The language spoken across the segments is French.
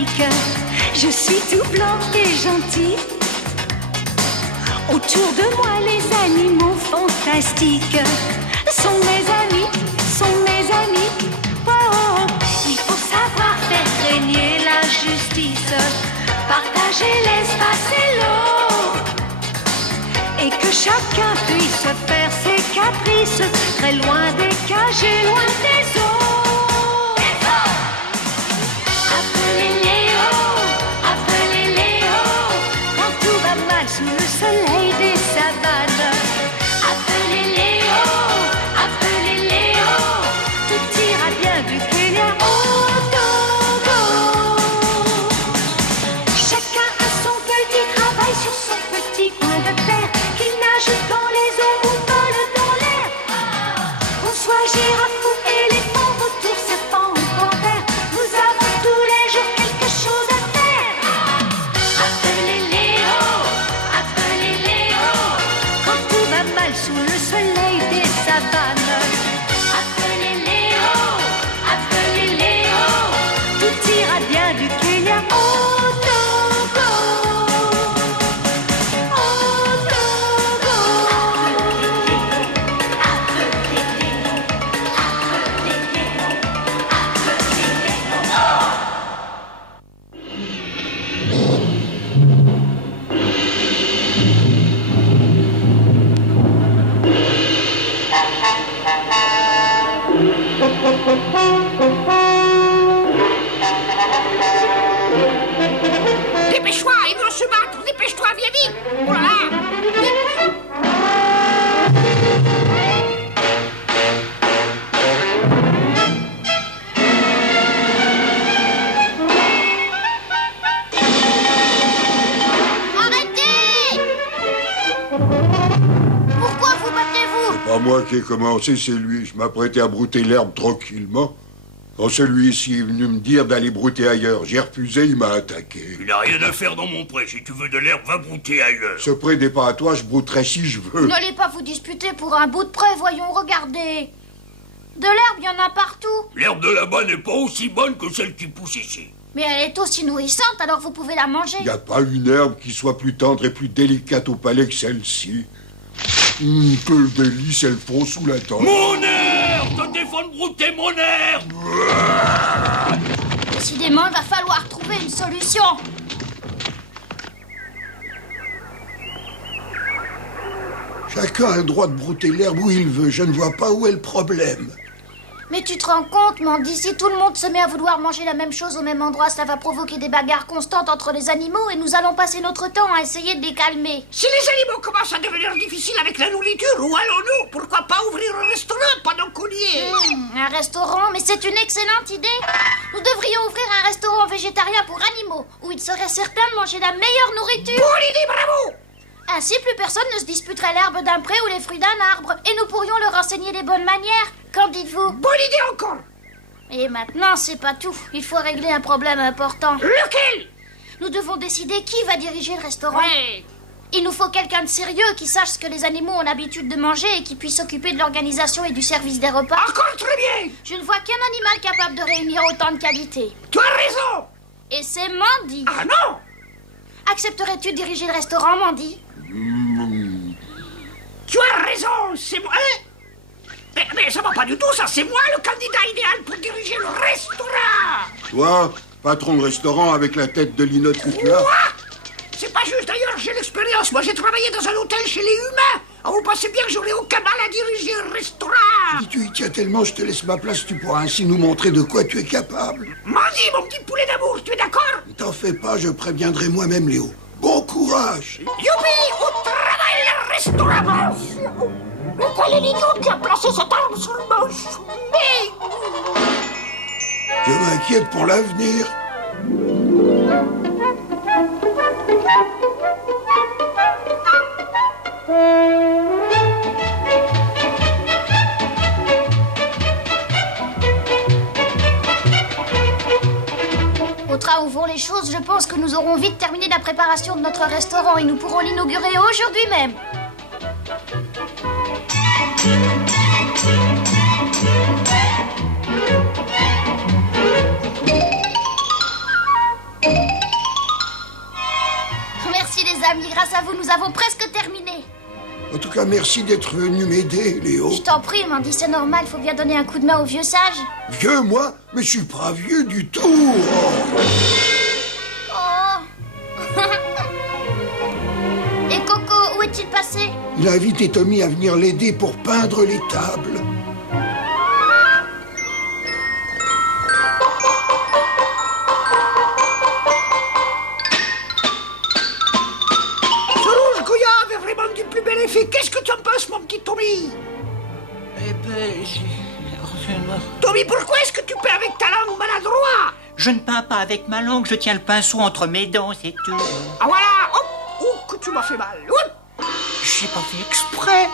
sympathique. Je suis tout blanc et gentil. Autour de moi, les animaux fantastiques sont mes amis, sont mes amis. Oh, oh. Il faut savoir faire régner la justice, partager l'espace et l'eau, et que chacun puisse faire ses caprices, très loin des cages et loin des eaux. Appelez Léo, quand tout va mal sous le soleil des savanes. Appelez Léo, tout ira bien du Kenya au Togo. Chacun a son petit travail sur son petit coin de terre, qu'il nage dans les eaux ou vole dans l'air. Qu'on soit girafe ou éléphant, vautour, serpent ou panthère, nous avons tous les jours quelque chose à faire. Appelez Léo, quand tout va mal sous le soleil des savanes. Appelez Léo, tout ira bien du Kenya au Togo. Au Togo. Dépêche-toi, ils vont se battre. Dépêche-toi, viens vite. Oh là là. Arrêtez! Pourquoi vous battez-vous? Pas moi qui ai commencé, c'est lui. Je m'apprêtais à brouter l'herbe tranquillement. Quand celui-ci est venu me dire d'aller brouter ailleurs, j'ai refusé, il m'a attaqué. Il n'a rien à faire dans mon pré. Si tu veux de l'herbe, va brouter ailleurs. Ce pré n'est pas à toi, je brouterai si je veux. N'allez pas vous disputer pour un bout de près, voyons, regardez. De l'herbe, il y en a partout. L'herbe de là-bas n'est pas aussi bonne que celle qui pousse ici. Mais elle est aussi nourrissante, alors vous pouvez la manger. Il n'y a pas une herbe qui soit plus tendre et plus délicate au palais que celle-ci. Que délice, elle fond sous la tente. Mon herbe! Te défends de brouter mon herbe! Décidément, il va falloir trouver une solution. Chacun a le droit de brouter l'herbe où il veut. Je ne vois pas où est le problème. Mais tu te rends compte, Mandy, si tout le monde se met à vouloir manger la même chose au même endroit, ça va provoquer des bagarres constantes entre les animaux et nous allons passer notre temps à essayer de les calmer. Si les animaux commencent à devenir difficiles avec la nourriture, où allons-nous? Pourquoi pas ouvrir un restaurant pendant qu'on y est? Un restaurant, mais c'est une excellente idée. Nous devrions ouvrir un restaurant végétarien pour animaux, où ils seraient certains de manger la meilleure nourriture. Bonne idée, bravo! Ainsi, plus personne ne se disputerait l'herbe d'un pré ou les fruits d'un arbre, et nous pourrions leur enseigner les bonnes manières. Qu'en dites-vous? Bonne idée encore! Et maintenant, c'est pas tout. Il faut régler un problème important. Lequel? Nous devons décider qui va diriger le restaurant. Ouais. Il nous faut quelqu'un de sérieux qui sache ce que les animaux ont l'habitude de manger et qui puisse s'occuper de l'organisation et du service des repas. Encore très bien! Je ne vois qu'un animal capable de réunir autant de qualités. Tu as raison! Et c'est Mandy. Ah non! Accepterais-tu de diriger le restaurant, Mandy? Tu as raison, c'est moi. Hein? Mais ça va pas du tout, ça. C'est moi le candidat idéal pour diriger le restaurant. Toi, patron de restaurant avec la tête de linotte que tu as. Quoi? C'est pas juste, d'ailleurs, j'ai l'expérience. Moi, j'ai travaillé dans un hôtel chez les humains. Ah, vous pensez bien que j'aurais aucun mal à diriger un restaurant? Si tu y tiens tellement, je te laisse ma place, tu pourras ainsi nous montrer de quoi tu es capable. Mandy, mon petit poulet d'amour, tu es d'accord? Ne t'en fais pas, je préviendrai moi-même Léo. Bon courage! Youpi, au travail, le restaurant! Pourquoi l'idiot qui a placé cette arme sur le manche? Mais... Je m'inquiète pour l'avenir. Au train où vont les choses, je pense que nous aurons vite terminé la préparation de notre restaurant et nous pourrons l'inaugurer aujourd'hui même. amis, grâce à vous, nous avons presque terminé. En tout cas, merci d'être venu m'aider, Léo. Je t'en prie, Mandy, c'est normal, faut bien donner un coup de main au vieux sage. Vieux, moi? Mais je suis pas vieux du tout. Oh. Oh. Et Coco, où est-il passé? Il a invité Tommy à venir l'aider pour peindre les tables. Ce rouge goyave est vraiment du plus bel effet. Qu'est-ce que tu en penses, mon petit Tommy? Eh ben, Tommy, pourquoi est-ce que tu peins avec ta langue maladroit? je ne peins pas avec ma langue, je tiens le pinceau entre mes dents, c'est tout. Ah voilà, hop, ouh, que tu m'as fait mal. Ouh, J'ai pas fait exprès.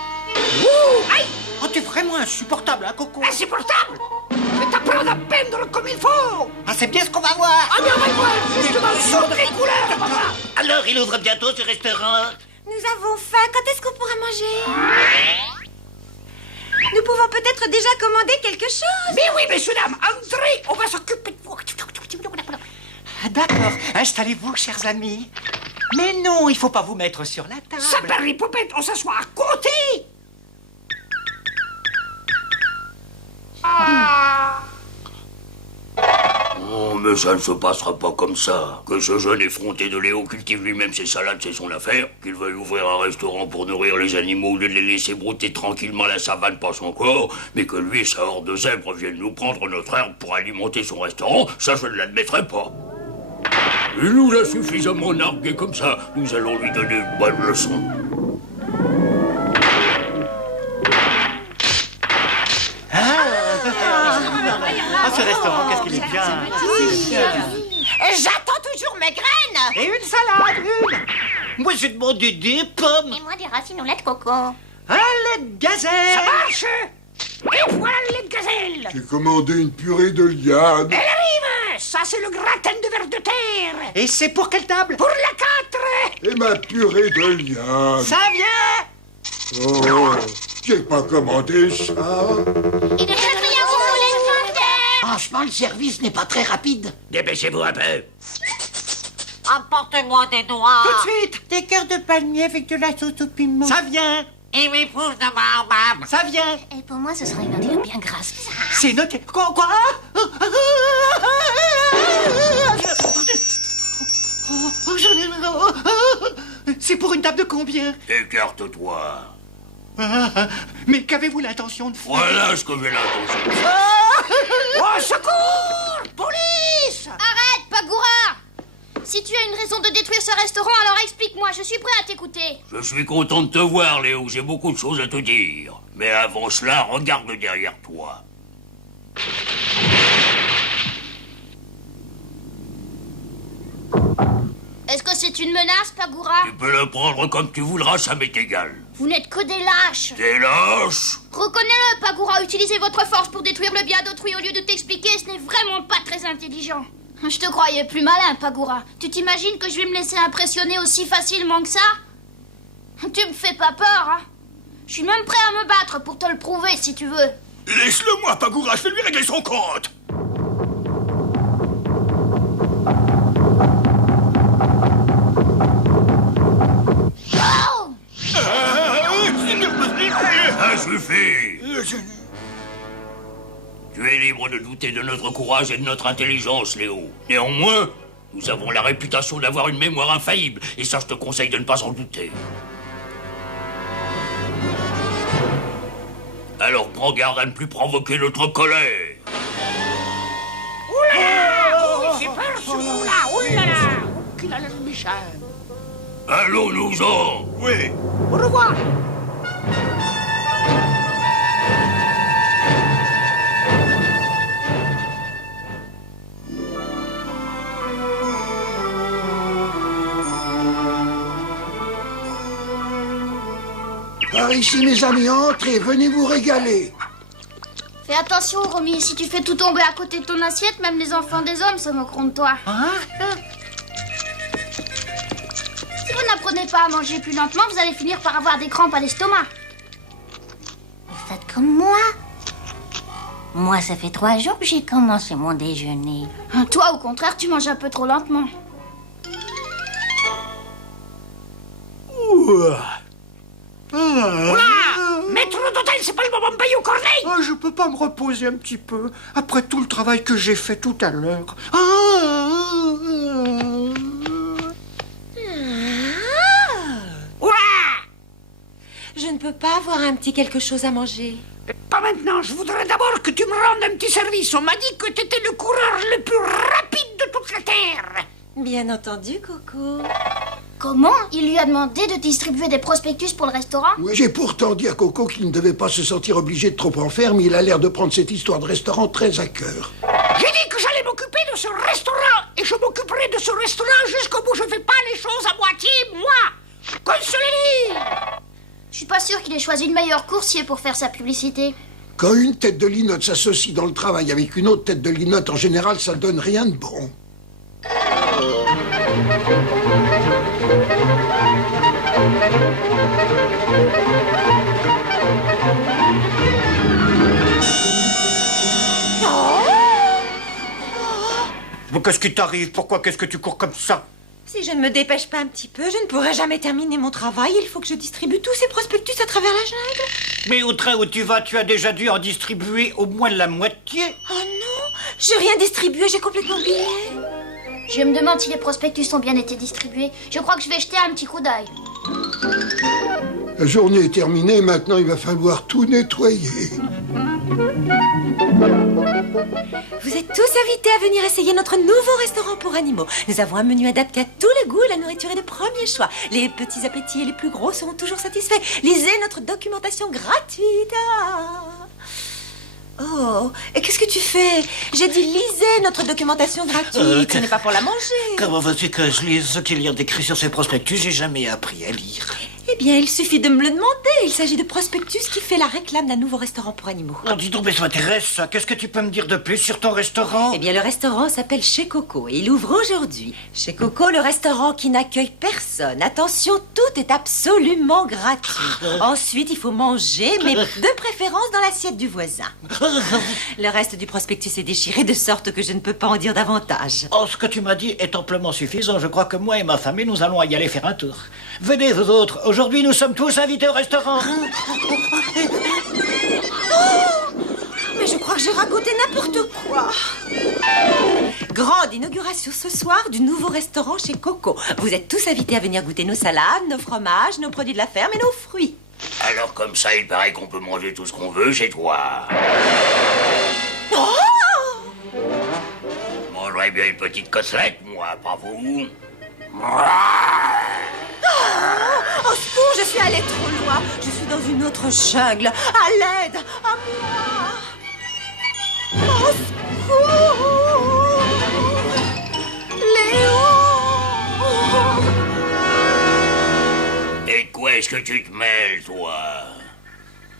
ouh, aïe, Oh, t'es vraiment insupportable, hein, Coco? insupportable. Je vais t'apprendre à peindre comme il faut. Ah, c'est bien ce qu'on va voir. Ah bien, on va voir, justement, sur les couleurs, papa. Alors, il ouvre bientôt ce restaurant. Nous avons faim. Quand est-ce qu'on pourra manger? Nous pouvons peut-être déjà commander quelque chose. Mais oui, messieurs, dames, entrez, on va s'occuper de vous. Ah, d'accord, installez-vous, chers amis. Mais non, il faut pas vous mettre sur la table. Ça paraît poupette, on s'assoit à côté. Oh, mais ça ne se passera pas comme ça. Que ce jeune effronté de Léo cultive lui-même ses salades, c'est son affaire. Qu'il veuille ouvrir un restaurant pour nourrir les animaux au lieu de les laisser brouter tranquillement à la savane passe encore. Mais que lui et sa horde de zèbres viennent nous prendre notre herbe pour alimenter son restaurant, ça je ne l'admettrai pas. Il nous a suffisamment nargué comme ça. Nous allons lui donner une bonne leçon. Ah, ce restaurant, qu'est-ce qu'il est bien. J'attends toujours mes graines. Et une salade, une. Moi, j'ai demandé des pommes. Et moi des racines au lait de coco. Un lait de gazelle. Ça marche. Et voilà le lait de gazelle. J'ai commandé une purée de liane. Elle arrive. Ça, c'est le gratin de vers de terre. Et c'est pour quelle table? Pour la 4. Et ma purée de liane. Ça vient. Oh, j'ai pas commandé ça. Il est rien pour vous, les demandeurs. Franchement, le service n'est pas très rapide. Dépêchez-vous un peu. Apportez-moi des noix. Tout de suite. Des cœurs de palmier avec de la sauce au piment. Ça vient. Et mes pousses de baobab. Ça vient. Et pour moi, ce sera une antilope bien grasse. C'est noté. Quoi? C'est pour une table de combien? Écarte-toi. Mais qu'avez-vous l'intention de faire? Voilà ce que j'ai l'intention. Au secours! Police! Arrête, Pagoura! Si tu as une raison de détruire ce restaurant, alors explique-moi, je suis prêt à t'écouter. Je suis content de te voir, Léo. J'ai beaucoup de choses à te dire. Mais avant cela, regarde derrière toi. Est-ce que c'est une menace, Pagoura? Tu peux le prendre comme tu voudras, ça m'est égal. Vous n'êtes que des lâches. T'es lâche? Reconnais-le, Pagoura, utilisez votre force pour détruire le bien d'autrui au lieu de t'expliquer, ce n'est vraiment pas très intelligent. Je te croyais plus malin, Pagoura. Tu t'imagines que je vais me laisser impressionner aussi facilement que ça? Tu me fais pas peur, hein? Je suis même prêt à me battre pour te le prouver, si tu veux. Laisse-le moi, Pagoura, je vais lui régler son compte. Oh! Ça suffit. Tu es libre de douter de notre courage et de notre intelligence, Léo. Néanmoins, nous avons la réputation d'avoir une mémoire infaillible, et ça, je te conseille de ne pas en douter. Alors prends garde à ne plus provoquer notre colère. Oulala! J'ai peur, ce mot-là! Oulala! Qu'il a l'air méchant! Allons-nous-en. Oui. Au revoir! Par ici, mes amis, entrez, venez vous régaler. Fais attention, Romy, si tu fais tout tomber à côté de ton assiette, même les enfants des hommes se moqueront de toi. Si vous n'apprenez pas à manger plus lentement, vous allez finir par avoir des crampes à l'estomac. Vous faites comme moi. Moi, ça fait 3 jours que j'ai commencé mon déjeuner. Toi, au contraire, tu manges un peu trop lentement. Maître d'hôtel, c'est pas le moment de payer aux corneilles. Ah, je peux pas me reposer un petit peu après tout le travail que j'ai fait tout à l'heure. Je ne peux pas avoir un petit quelque chose à manger. Pas maintenant, je voudrais d'abord que tu me rendes un petit service. On m'a dit que t'étais le coureur le plus rapide de toute la Terre. Bien entendu, Coco. Comment? Il lui a demandé de distribuer des prospectus pour le restaurant? Oui, j'ai pourtant dit à Coco qu'il ne devait pas se sentir obligé de trop en faire, mais il a l'air de prendre cette histoire de restaurant très à cœur. J'ai dit que j'allais m'occuper de ce restaurant. Et je m'occuperai de ce restaurant jusqu'au bout. Je fais pas les choses à moitié, moi. Qu'on se le dise. Je suis pas sûre qu'il ait choisi le meilleur coursier pour faire sa publicité. Quand une tête de linotte s'associe dans le travail avec une autre tête de linotte, en général, ça donne rien de bon. Mais qu'est-ce qui t'arrive? Pourquoi qu'est-ce que tu cours comme ça? Si je ne me dépêche pas un petit peu, je ne pourrai jamais terminer mon travail. Il faut que je distribue tous ces prospectus à travers la jungle. Mais au train où tu vas, tu as déjà dû en distribuer au moins la moitié. Oh non, j'ai rien distribué, j'ai complètement oublié. Je me demande si les prospectus ont bien été distribués. Je crois que je vais jeter un petit coup d'œil. La journée est terminée, maintenant il va falloir tout nettoyer. Vous êtes tous invités à venir essayer notre nouveau restaurant pour animaux. Nous avons un menu adapté à tous les goûts, la nourriture est de premier choix. Les petits appétits et les plus gros seront toujours satisfaits. Lisez notre documentation gratuite. Oh, et qu'est-ce que tu fais? J'ai dit lisez notre documentation gratuite, ce n'est pas pour la manger. Comment veux-tu que je lise ce qu'il y a décrit sur ces prospectus? J'ai jamais appris à lire. Eh bien, il suffit de me le demander. Il s'agit de Prospectus qui fait la réclame d'un nouveau restaurant pour animaux. Oh, dis donc, mais ça m'intéresse, ça. Qu'est-ce que tu peux me dire de plus sur ton restaurant? Eh bien, le restaurant s'appelle Chez Coco et il ouvre aujourd'hui. Chez Coco, le restaurant qui n'accueille personne. Attention, tout est absolument gratuit. Ensuite, il faut manger, mais de préférence dans l'assiette du voisin. Le reste du prospectus est déchiré de sorte que je ne peux pas en dire davantage. Oh, ce que tu m'as dit est amplement suffisant. Je crois que moi et ma famille, nous allons y aller faire un tour. Venez, vous autres. Aujourd'hui, nous sommes tous invités au restaurant. Mais je crois que j'ai raconté n'importe quoi. Grande inauguration ce soir du nouveau restaurant chez Coco. Vous êtes tous invités à venir goûter nos salades, nos fromages, nos produits de la ferme et nos fruits. Alors comme ça, il paraît qu'on peut manger tout ce qu'on veut chez toi. Oh! Je mangerais bien une petite côtelette, moi, pas vous. Au secours, je suis allée trop loin. Je suis dans une autre jungle. À l'aide, à moi. Au secours, Léo. Et de quoi est-ce que tu te mêles, toi?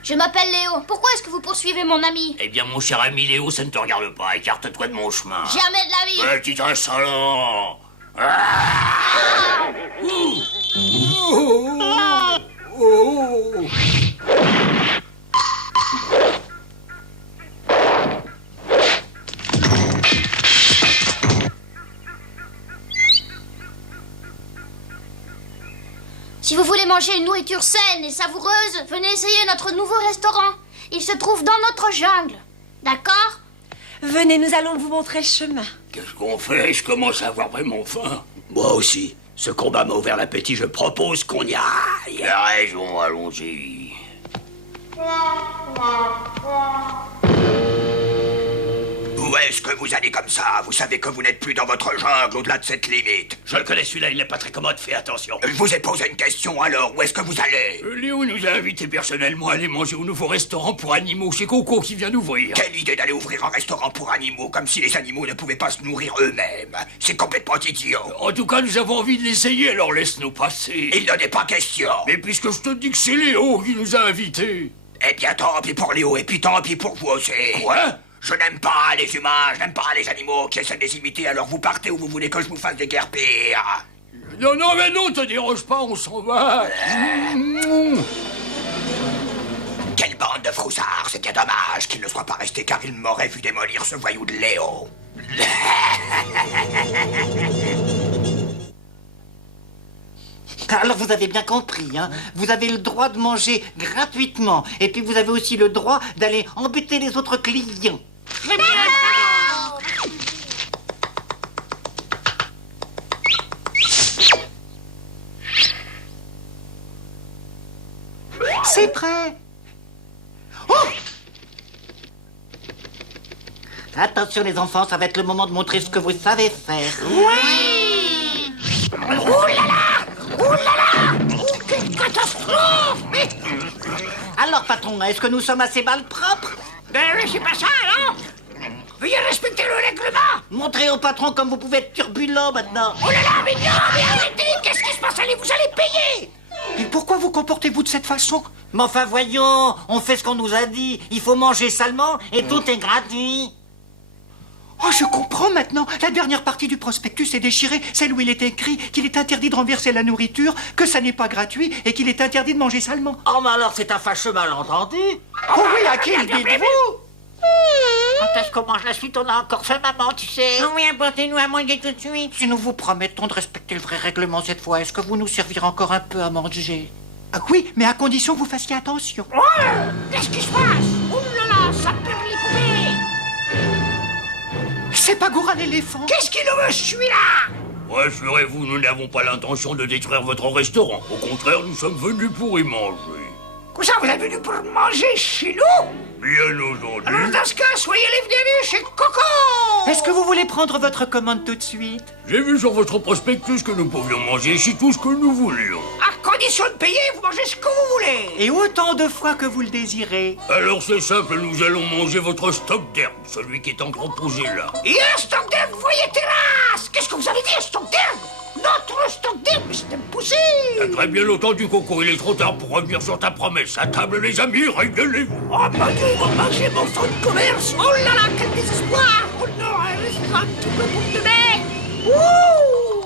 Je m'appelle Léo. Pourquoi est-ce que vous poursuivez mon ami? Eh bien, mon cher ami Léo, ça ne te regarde pas. Écarte-toi de mon chemin. Jamais de la vie. Petit insolent. Si vous voulez manger une nourriture saine et savoureuse, venez essayer notre nouveau restaurant. Il se trouve dans notre jungle. D'accord? Venez, nous allons vous montrer le chemin. Qu'est-ce qu'on fait? Je commence à avoir vraiment faim. Moi aussi. Ce combat m'a ouvert l'appétit. Je propose qu'on y aille. Il a raison, allons-y. Où est-ce que vous allez comme ça? Vous savez que vous n'êtes plus dans votre jungle au-delà de cette limite. Je le connais, celui-là, il n'est pas très commode, fais attention. Je vous ai posé une question, alors où est-ce que vous allez? Léo nous a invités personnellement à aller manger au nouveau restaurant pour animaux chez Coco qui vient d'ouvrir. Quelle idée d'aller ouvrir un restaurant pour animaux, comme si les animaux ne pouvaient pas se nourrir eux-mêmes. C'est complètement idiot. En tout cas, nous avons envie de l'essayer, alors laisse-nous passer. Il n'en est pas question. Mais puisque je te dis que c'est Léo qui nous a invités. Eh bien, tant pis pour Léo, et puis tant pis pour vous aussi. Quoi? Je n'aime pas les humains, je n'aime pas les animaux qui essaient de les imiter, alors vous partez ou vous voulez que je vous fasse des guerres pires. Non, non, mais non, te dérange pas, on s'en va. Quelle bande de froussards, c'est bien dommage qu'il ne soit pas resté car il m'aurait vu démolir ce voyou de Léo. Alors vous avez bien compris, hein. Vous avez le droit de manger gratuitement. Et puis vous avez aussi le droit d'aller embêter les autres clients. Très bien. C'est prêt. Oh! Attention les enfants, ça va être le moment de montrer ce que vous savez faire. Oui! Oh là là! Oh là là! Oh, quelle catastrophe! Alors patron, est-ce que nous sommes assez malpropres? C'est pas ça, non? Veuillez respecter le règlement! Montrez au patron comme vous pouvez être turbulent maintenant. Oh là là, mais non, mais arrêtez! Qu'est-ce qui se passe? Allez, vous allez payer! Et pourquoi vous comportez-vous de cette façon? Mais enfin voyons, on fait ce qu'on nous a dit. Il faut manger salement et tout est gratuit. Oh, je comprends maintenant. La dernière partie du prospectus est déchirée, celle où il est écrit qu'il est interdit de renverser la nourriture, que ça n'est pas gratuit et qu'il est interdit de manger salement. Oh, mais alors c'est un fâcheux malentendu. Oh oui, à qui le dites-vous? Quand est-ce qu'on mange la suite? On a encore faim, maman, tu sais. Oui, apportez-nous à manger tout de suite. Si nous vous promettons de respecter le vrai règlement cette fois, est-ce que vous nous servirez encore un peu à manger? Ah oui, mais à condition que vous fassiez attention. Qu'est-ce qui se passe? Oh là là, ça perd les poupées! C'est pas Goura l'éléphant. Qu'est-ce qu'il nous veut, celui-là? Rassurez-vous, nous n'avons pas l'intention de détruire votre restaurant. Au contraire, nous sommes venus pour y manger. Comment ça, vous êtes venu pour manger chez nous? Bien entendu. Alors dans ce cas, soyez les bienvenus chez Coco! Est-ce que vous voulez prendre votre commande tout de suite? J'ai vu sur votre prospectus que nous pouvions manger ici tout ce que nous voulions. À condition de payer, vous mangez ce que vous voulez! Et autant de fois que vous le désirez. Alors c'est simple, nous allons manger votre stock d'herbe, celui qui est entreposé là. Et un stock d'herbe, vous voyez, terrasse! Qu'est-ce que vous avez dit, un stock d'herbe? Notre stock d'herbe, c'est impossible! T'as très bien entendu, Coco, il est trop tard pour revenir sur ta promesse. À table, les amis, régalez-vous. Oh mon Dieu, ils vont manger mon fonds de commerce! Oh là là, quel désespoir! Oh non, un restaurant un petit peu pour demain! Ouh!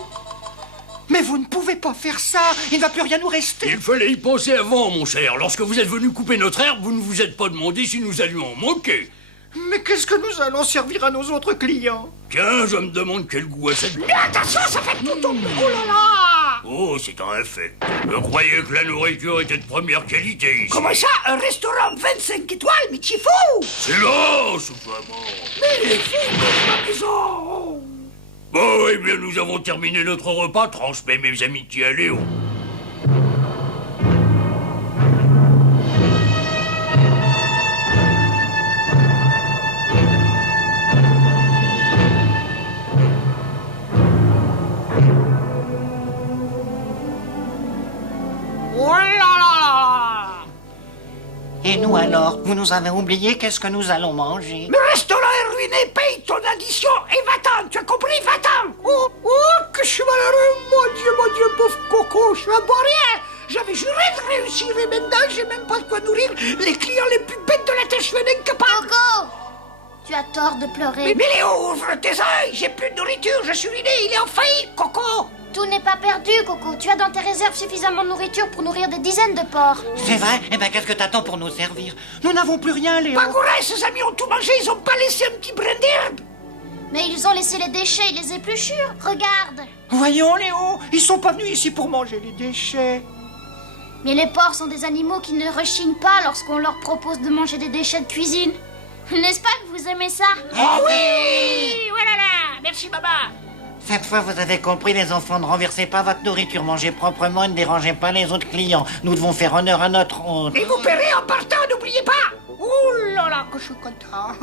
Mais vous ne pouvez pas faire ça. Il ne va plus rien nous rester. Il fallait y penser avant, mon cher. Lorsque vous êtes venu couper notre herbe, vous ne vous êtes pas demandé si nous allions en manquer. Mais qu'est-ce que nous allons servir à nos autres clients? Tiens, je me demande quel goût a cette... Mais attention, ça fait tout tomber! Oh là là! Oh, c'est un fait. Je croyais que la nourriture était de première qualité ici. Comment ça? Un restaurant 25 étoiles, mais t'y fous! Silence, vraiment. Mais les filles, c'est ma maison! Bon, eh bien, nous avons terminé notre repas. Transmets mes amitiés à Léo. Oh là là! Et nous alors? Vous nous avez oublié, qu'est-ce que nous allons manger? Le restaurant est ruiné, paye ton addition et va-t'en, tu as compris, va-t'en! Oh, que je suis malheureux, mon Dieu, pauvre Coco, je suis un bon rien! J'avais juré de réussir et maintenant j'ai même pas de quoi nourrir les clients les plus bêtes de la terre, je suis un incapable! Coco, tu as tort de pleurer. Mais Léo, ouvre tes yeux, j'ai plus de nourriture, je suis ruiné, il est en faillite, Coco! Tout n'est pas perdu, Coco. Tu as dans tes réserves suffisamment de nourriture pour nourrir des dizaines de porcs. C'est vrai? Eh bien, qu'est-ce que t'attends pour nous servir? Nous n'avons plus rien, Léo. Pagoura et ses amis ont tout mangé, ils ont pas laissé un petit brin d'herbe! Mais ils ont laissé les déchets et les épluchures. Regarde. Voyons, Léo, ils sont pas venus ici pour manger les déchets. Mais les porcs sont des animaux qui ne rechignent pas lorsqu'on leur propose de manger des déchets de cuisine. N'est-ce pas que vous aimez ça? Oh oui! Voilà, merci, maman! Cette fois, vous avez compris, les enfants, ne renversez pas votre nourriture, mangez proprement et ne dérangez pas les autres clients. Nous devons faire honneur à notre hôte. Et vous paierez en partant, n'oubliez pas! Ouh là là, que je suis content!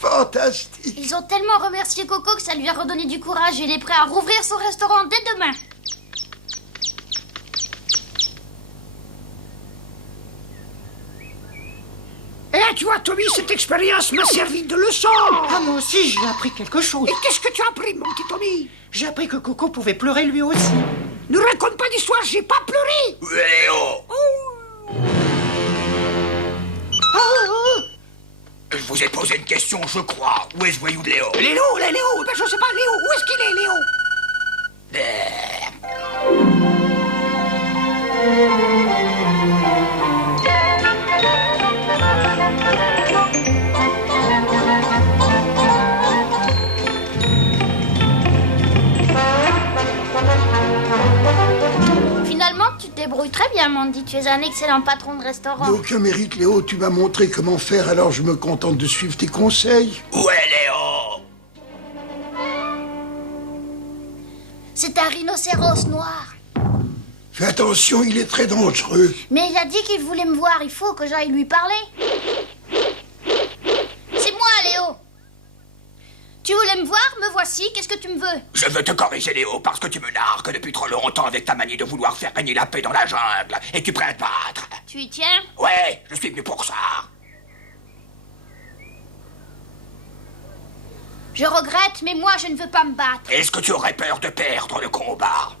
Fantastique. Ils ont tellement remercié Coco que ça lui a redonné du courage et il est prêt à rouvrir son restaurant dès demain. Et là, tu vois, Tommy, cette expérience m'a servi de leçon! Ah, moi aussi, j'ai appris quelque chose. Et qu'est-ce que tu as appris, mon petit Tommy? J'ai appris que Coco pouvait pleurer lui aussi. Ne raconte pas d'histoire, j'ai pas pleuré! Léo! Je vous ai posé une question, je crois. Où est ce voyou de Léo? Léo? Ben je sais pas, Léo. Où est-ce qu'il est, Léo? Mandy, tu es un excellent patron de restaurant. D'aucun mérite, Léo. Tu m'as montré comment faire, alors je me contente de suivre tes conseils. Où est Léo? C'est un rhinocéros noir. Fais attention, il est très dangereux. Mais il a dit qu'il voulait me voir, il faut que j'aille lui parler. C'est moi, Léo. Tu voulais me voir? Me voici, qu'est-ce que tu me veux? Je veux te corriger, Léo, parce que tu me narques depuis trop longtemps avec ta manie de vouloir faire régner la paix dans la jungle. Es-tu prêt à te battre? Tu y tiens? Ouais, je suis venu pour ça. Je regrette, mais moi, je ne veux pas me battre. Est-ce que tu aurais peur de perdre le combat?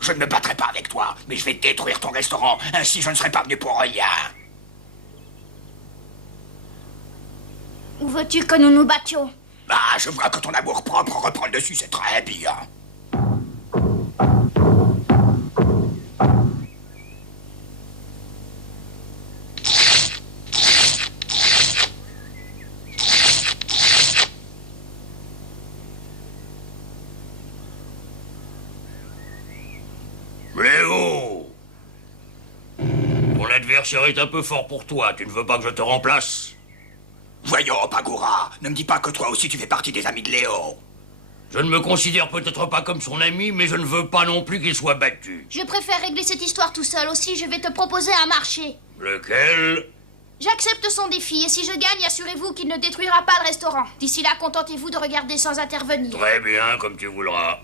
Je ne me battrai pas avec toi, mais je vais détruire ton restaurant, ainsi je ne serai pas venu pour rien. Où veux-tu que nous nous battions? Ah, je vois que ton amour-propre reprend le dessus, c'est très bien. Léo! Ton adversaire est un peu fort pour toi, tu ne veux pas que je te remplace? Voyons, Pagura, ne me dis pas que toi aussi tu fais partie des amis de Léo. Je ne me considère peut-être pas comme son ami, mais je ne veux pas non plus qu'il soit battu. Je préfère régler cette histoire tout seul. Aussi, je vais te proposer un marché. Lequel? J'accepte son défi, et si je gagne, assurez-vous qu'il ne détruira pas le restaurant. D'ici là, contentez-vous de regarder sans intervenir. Très bien, comme tu voudras.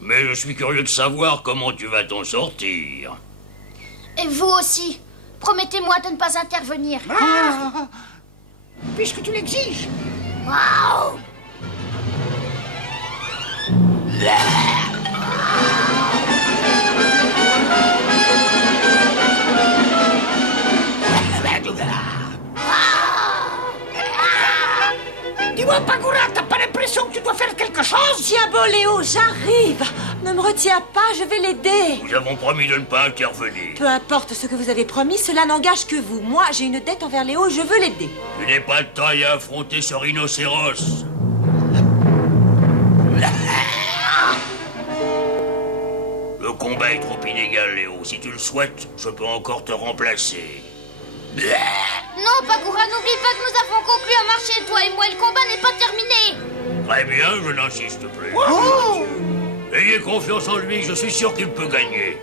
Mais je suis curieux de savoir comment tu vas t'en sortir. Et vous aussi. Promettez-moi de ne pas intervenir. Puisque tu l'exiges. Waouh! Dis-moi, Pagura, t'as pas l'impression que tu dois faire quelque chose? Tiens bon, Léo, j'arrive. Ne me retiens pas, je vais l'aider. Nous avons promis de ne pas intervenir. Peu importe ce que vous avez promis, cela n'engage que vous. Moi, j'ai une dette envers Léo, je veux l'aider. Tu n'es pas de taille à affronter ce rhinocéros. Le combat est trop inégal, Léo. Si tu le souhaites, je peux encore te remplacer. Non, Pagura, n'oublie pas que nous avons conclu un marché, toi et moi, et le combat n'est pas terminé. Très bien, je n'insiste plus. Ayez confiance en lui, je suis sûr qu'il peut gagner.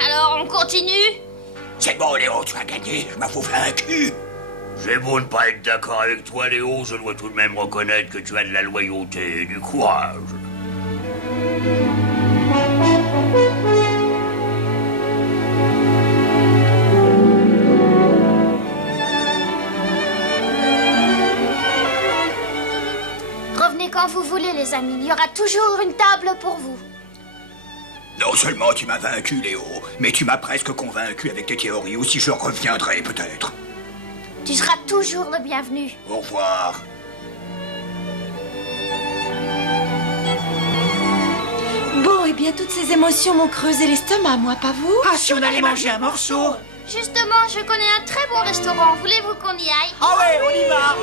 Alors, on continue? C'est bon, Léo, tu as gagné, je m'avoue vaincu. J'ai beau ne pas être d'accord avec toi, Léo, je dois tout de même reconnaître que tu as de la loyauté et du courage. Revenez quand vous voulez, les amis. Il y aura toujours une table pour vous. Non seulement tu m'as vaincu, Léo, mais tu m'as presque convaincu avec tes théories, aussi je reviendrai peut-être. Tu seras toujours le bienvenu. Au revoir. Bon, eh bien, toutes ces émotions m'ont creusé l'estomac, moi, pas vous? Ah, si on allait manger un morceau? Justement, je connais un très bon restaurant. Voulez-vous qu'on y aille? Ah ouais, on y va.